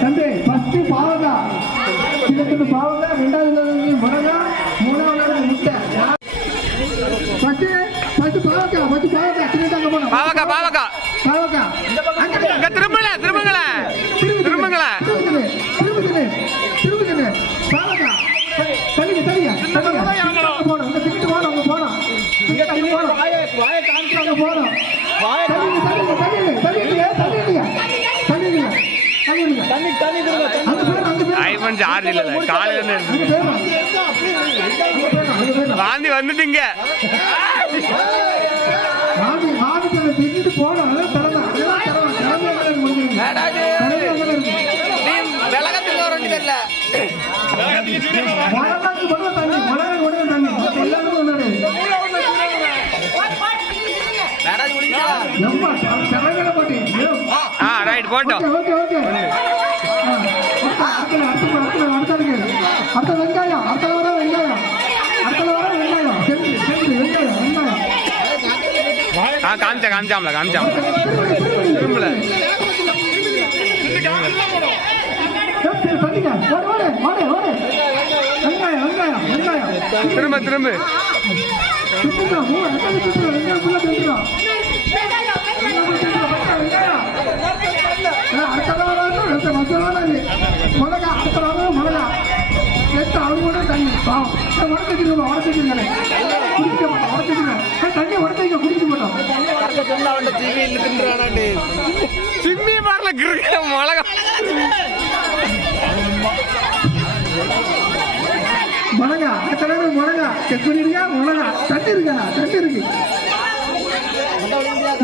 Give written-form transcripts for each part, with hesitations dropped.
தம்பி ஃபர்ஸ்ட் பாவக்கா, இதுக்கு பாவக்கா, ரெண்டாவது மிளகா, மூணாவது முட்டை. ஃபர்ஸ்ட் பாவக்கா, திருந்தாங்க போனோம். பாவக்கா பாவக்கா பாவக்கா இங்க திரும்பல திரும்புங்கள திரும்புங்கள திரும்புங்க பாவக்கா தள்ளிங்க போனோம். இந்த திட்டு போனோம், அங்க போனோம். இங்க தள்ளி போனோம். வாயை காமிச்சு அங்க போனோம். ஐபோன் சார்ஜ் இல்ல காலையில வாந்தி வந்துட்டீங்க. ரைட் போட்டோம். அடுத்த வெங்காயம், அடுத்த வாரம் வெங்காயம். காமிச்சாம்ல திரும்பல திரும்ப திரும்ப மிளகா, அடுத்த வாரம் மிளகா. அவங்க கூட தண்ணி உடச்சிருங்க, தண்ணி உடச்சிக்க குடிக்க மாட்டோம். சிம்மி பாருல மிளகா மிளகா, அடுத்த மிளகா செக் பண்ணிருக்கா. மிளகா தண்ணி இருக்கு.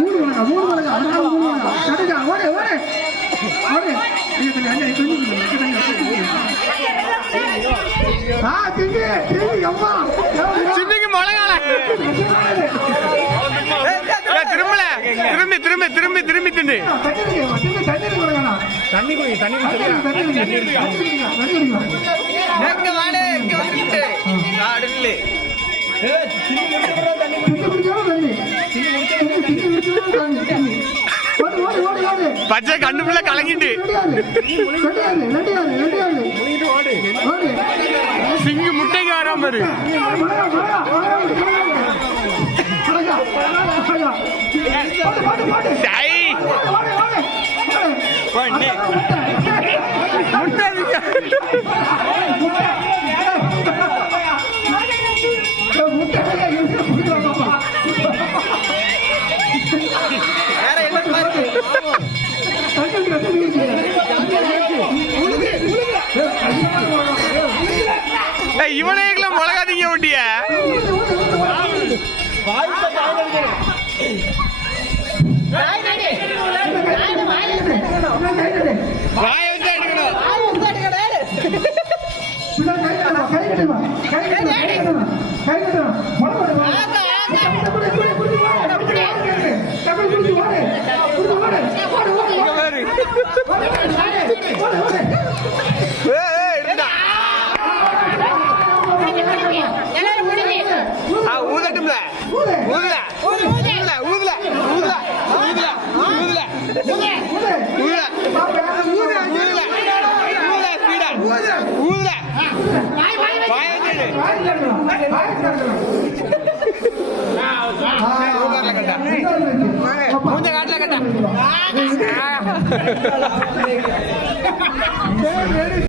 மூணு மிளகா கடுகா. ஓடு சிம்மிக்கு மிளகால திரும்பல திரும்பி திண்டு பச்சை கண்ணுக்குள்ள கலங்கிட்டு சிங்கு முட்டைக்கு வராம பாரு. இவனைக்குள்ள மிளகாதீங்க ஒட்டிய வாய வச்சு அடிக்கணும். ஊதட்டும்ல ஊதுல ஊதுல ஊதுல ஊதுல ஊதுல ஊதுல ஊதுல ஊதுல மூஞ்ச காட்டுல கட்ட